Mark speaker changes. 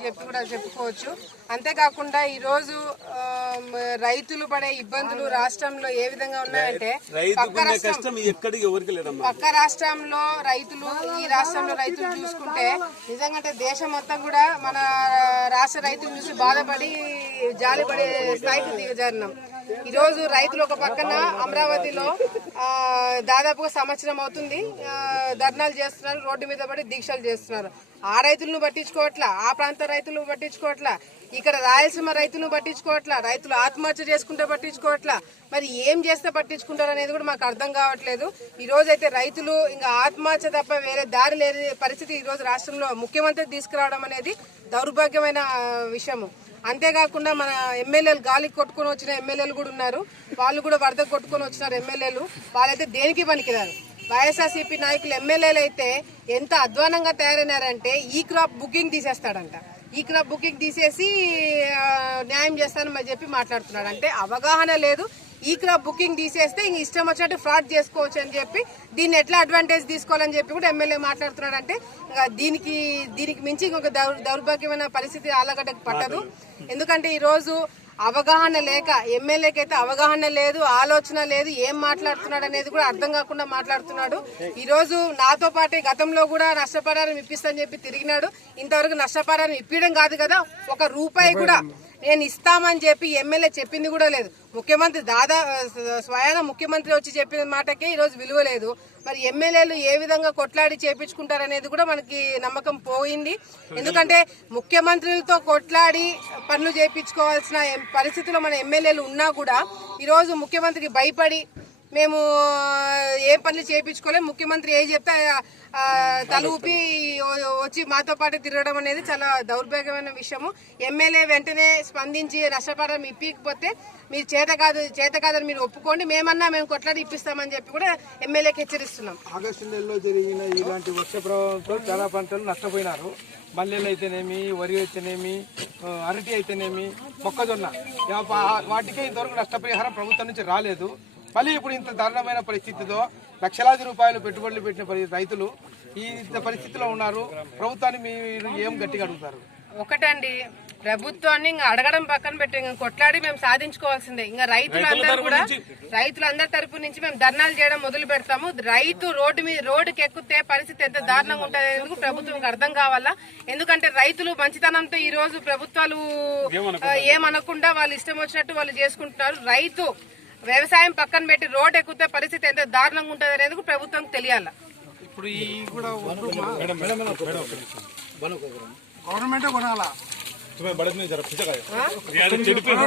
Speaker 1: చెప్పి కూడా చెప్పుకోవచ్చు. అంతేకాకుండా ఈ రోజు ఆ, రైతులు పడే ఇబ్బందులు రాష్ట్రంలో ఏ విధంగా ఉన్నాయంటే పక్క రాష్ట్రంలో రైతులు ఈ రాష్ట్రంలో రైతులు చూసుకుంటే నిజంగా అంటే దేశం మొత్తం కూడా మన రాష్ట్ర రైతులు చూసి బాధపడి జాలిపడే స్థాయికి దిగజారినాం. ఈరోజు రైతులు ఒక పక్కన అమరావతిలో దాదాపుగా సంవత్సరం అవుతుంది. ధర్నాలు చేస్తున్నారు రోడ్డు మీద పడి దీక్షలు చేస్తున్నారు. ఆ రైతులను పట్టించుకోవట్లా ఆ ప్రాంత రైతులు పట్టించుకోవట్లా ఇక్కడ రాయలసీమ రైతులను పట్టించుకోవట్లా రైతులు ఆత్మహత్య చేసుకుంటే పట్టించుకోవట్లా మరి ఏం చేస్తే పట్టించుకుంటారు అనేది కూడా మాకు అర్థం కావట్లేదు. ఈ అయితే రైతులు ఇంకా ఆత్మహత్య తప్ప వేరే దారి లేని పరిస్థితి ఈరోజు రాష్ట్రంలో ముఖ్యమంత్రి తీసుకురావడం అనేది దౌర్భాగ్యమైన విషయము. అంతేకాకుండా మన ఎమ్మెల్యేలు గాలికి కొట్టుకొని వచ్చిన ఎమ్మెల్యేలు కూడా ఉన్నారు. వాళ్ళు కూడా వరద కొట్టుకొని వచ్చినారు ఎమ్మెల్యేలు. వాళ్ళైతే దేనికి పనికిరారు? వైఎస్ఆర్సీపీ నాయకులు ఎమ్మెల్యేలు అయితే ఎంత అధ్వానంగా తయారైనారంటే ఈ క్రాప్ బుకింగ్ తీసేస్తాడంట. ఈ క్రాప్ బుకింగ్ తీసేసి న్యాయం చేస్తానని చెప్పి మాట్లాడుతున్నాడు. అంటే అవగాహన లేదు. ఈ క్రాప్ బుకింగ్ తీసేస్తే ఇంక ఇష్టం వచ్చినట్టు ఫ్రాడ్ చేసుకోవచ్చు అని చెప్పి దీన్ని ఎట్లా అడ్వాంటేజ్ తీసుకోవాలని చెప్పి కూడా ఎమ్మెల్యే మాట్లాడుతున్నాడు అంటే ఇంకా దీనికి దీనికి మించి ఇంకొక దౌర్ దౌర్భాగ్యమైన పరిస్థితి ఆలగడ్డకు పట్టదు. ఎందుకంటే ఈ రోజు అవగాహన లేక ఎమ్మెల్యేకి అయితే అవగాహన లేదు ఆలోచన లేదు ఏం మాట్లాడుతున్నాడు అనేది కూడా అర్థం కాకుండా మాట్లాడుతున్నాడు. ఈ రోజు నాతో పాటే గతంలో కూడా నష్టపరిహారం ఇప్పిస్తానని చెప్పి తిరిగినాడు. ఇంతవరకు నష్టపరిహారం ఇప్పించడం కాదు కదా ఒక రూపాయి కూడా నేను ఇస్తామని చెప్పి ఎమ్మెల్యే చెప్పింది కూడా లేదు. ముఖ్యమంత్రి దాదా స్వయంగా ముఖ్యమంత్రి వచ్చి చెప్పిన మాటకే ఈరోజు విలువ లేదు. మరి ఎమ్మెల్యేలు ఏ విధంగా కొట్లాడి చేపించుకుంటారనేది కూడా మనకి నమ్మకం పోయింది. ఎందుకంటే ముఖ్యమంత్రులతో కొట్లాడి పనులు చేయించుకోవాల్సిన పరిస్థితిలో మన ఎమ్మెల్యేలు ఉన్నా కూడా ఈరోజు ముఖ్యమంత్రికి భయపడి మేము ఏ పనులు చేయించుకోలేము ముఖ్యమంత్రి ఏ చెప్తే తలూపి తల ఊపి వచ్చి మాతో పాటు తిరగడం అనేది చాలా దౌర్భాగ్యమైన విషయము. ఎమ్మెల్యే వెంటనే స్పందించి నష్టపరం ఇప్పకపోతే మీరు చేత కాదు చేత కాదని మీరు ఒప్పుకోండి. మేమన్నా మేము కొట్లాడి ఇప్పిస్తామని చెప్పి కూడా ఎమ్మెల్యేకి హెచ్చరిస్తున్నాం.
Speaker 2: ఆగస్టు నెలలో జరిగిన ఇలాంటి వర్ష ప్రభావంతో చాలా పంటలు నష్టపోయినారు. మల్లెలు అయితేనేమి వరి అయితేనేమి అరటి అయితేనేమి మొక్కజొన్న. వాటికే ఇంతవరకు నష్టపరిహారం ప్రభుత్వం నుంచి రాలేదు. మళ్ళీ ఇప్పుడు ఇంత దారుణమైన పరిస్థితితో లక్షలాది రూపాయలు పెట్టుబడులు పెట్టిన రైతులు ఈ ఇంత పరిస్థితిలో ఉన్నారు. ప్రభుత్వాన్ని మీరు ఏం గట్టిగా అడుగుతారు?
Speaker 1: ఒకటండి ప్రభుత్వాన్ని ఇంకా అడగడం పక్కన పెట్టి ఇంకా కొట్లాడి మేము సాధించుకోవాల్సిందే. ఇంకా రైతులందరూ కూడా రైతులందరి తరపు నుంచి మేము ధర్నాలు చేయడం మొదలు పెడతాము. రైతు రోడ్డు మీద రోడ్డుకి ఎక్కితే పరిస్థితి ఎంత దారుణంగా ఉంటుంది ప్రభుత్వం అర్థం కావాలా? ఎందుకంటే రైతులు మంచితనంతో ఈ రోజు ప్రభుత్వాలు ఏమనకుండా వాళ్ళు ఇష్టం వచ్చినట్టు వాళ్ళు చేసుకుంటున్నారు. రైతు వ్యవసాయం పక్కన పెట్టి రోడ్ ఎక్కుతే పరిస్థితి ఎంత దారుణంగా ఉంటుంది అనేది ప్రభుత్వం తెలియాలా.
Speaker 2: ఇప్పుడు ఈ కూడా గవర్నమెంటే కొనాలా?